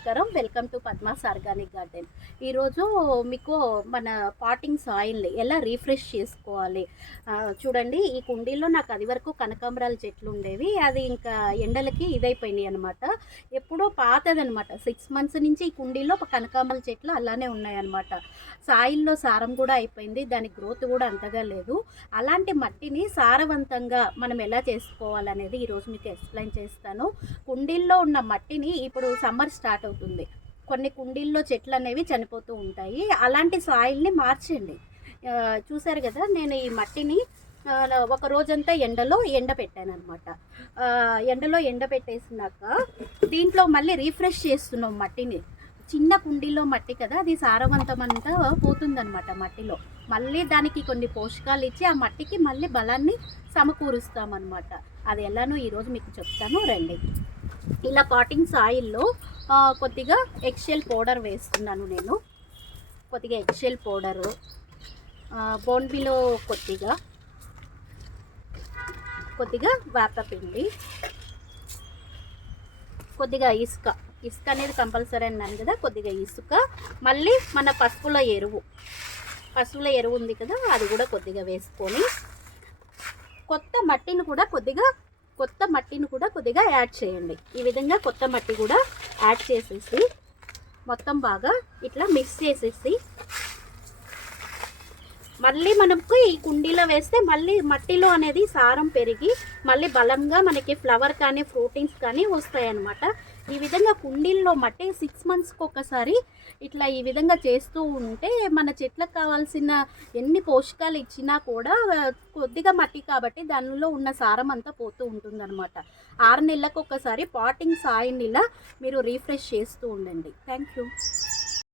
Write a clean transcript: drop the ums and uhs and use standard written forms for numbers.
నమస్కారం. Welcome to Padma's organic garden. ఈరోజు మీకు మన పాటింగ్ సాయిల్ని ఎలా రీఫ్రెష్ చేసుకోవాలి చూడండి. ఈ కుండీలో నాకు అది వరకు కనకాంబరాల చెట్లు ఉండేవి. అది ఇంకా ఎండలకి ఇదైపోయినాయి అనమాట. ఎప్పుడో పాతదనమాట. 6 మంత్స్ నుంచి ఈ కుండీలో కనకాంబరాల చెట్లు అలానే ఉన్నాయన్నమాట. సాయిల్లో సారం కూడా అయిపోయింది. దాని గ్రోత్ కూడా అంతగా లేదు. అలాంటి మట్టిని సారవంతంగా మనం ఎలా చేసుకోవాలనేది ఈరోజు మీకు ఎక్స్ప్లెయిన్ చేస్తాను. కుండీల్లో ఉన్న మట్టిని ఇప్పుడు సమ్మర్ స్టార్ట్ అవుతుంది. కొన్ని కుండీల్లో చెట్లు అనేవి చనిపోతూ ఉంటాయి. అలాంటి సాయిల్ని మార్చండి. చూసారు కదా, నేను ఈ మట్టిని ఒక రోజంతా ఎండలో ఎండబెట్టాను అనమాట. ఎండలో ఎండబెట్టేసినాక దీంట్లో మళ్ళీ రీఫ్రెష్ చేస్తున్నాం మట్టిని. చిన్న కుండీలో మట్టి కదా, అది సారవంతం అంతా పోతుందనమాట మట్టిలో. మళ్ళీ దానికి కొన్ని పోషకాలు ఇచ్చి ఆ మట్టికి మళ్ళీ బలాన్ని సమకూరుస్తామన్నమాట. అది ఎలానో ఈరోజు మీకు చెప్తాను రండి. ఇలా పాటింగ్ సాయిల్లో కొద్దిగా ఎగ్షెల్ పౌడర్ వేస్తున్నాను నేను. కొద్దిగా ఎగ్షెల్ పౌడరు, బోన్బిలో కొద్దిగా వేపపిండి, కొద్దిగా ఇసుక అనేది కంపల్సరీ అన్నాను కదా. కొద్దిగా ఇసుక, మళ్ళీ మన పసుపుల ఎరువు ఉంది కదా, అది కూడా కొద్దిగా వేసుకొని కొత్త మట్టిని కూడా కొద్దిగా యాడ్ చేయండి. ఈ విధంగా కొత్త మట్టి కూడా యాడ్ చేసేసి మొత్తం బాగా ఇట్లా మిక్స్ చేసేసి మళ్ళీ మనకు ఈ కుండీలో వేస్తే మళ్ళీ మట్టిలో అనేది సారం పెరిగి మళ్ళీ బలంగా మనకి ఫ్లవర్ కానీ ఫ్రూటింగ్స్ కానీ వస్తాయి అన్నమాట. ఈ విధంగా కుండీల్లో మట్టి 6 మంత్స్కి ఒకసారి ఇట్లా ఈ విధంగా చేస్తూ ఉంటే మన చెట్లకు కావాల్సిన ఎన్ని పోషకాలు ఇచ్చినా కూడా కొద్దిగా మట్టి కాబట్టి దానిలో ఉన్న సారం అంతా పోతూ ఉంటుందన్నమాట. 6 నెలలకు ఒకసారి పాటింగ్ సాయిల్ని ఇలా మీరు రీఫ్రెష్ చేస్తూ ఉండండి. Thank you.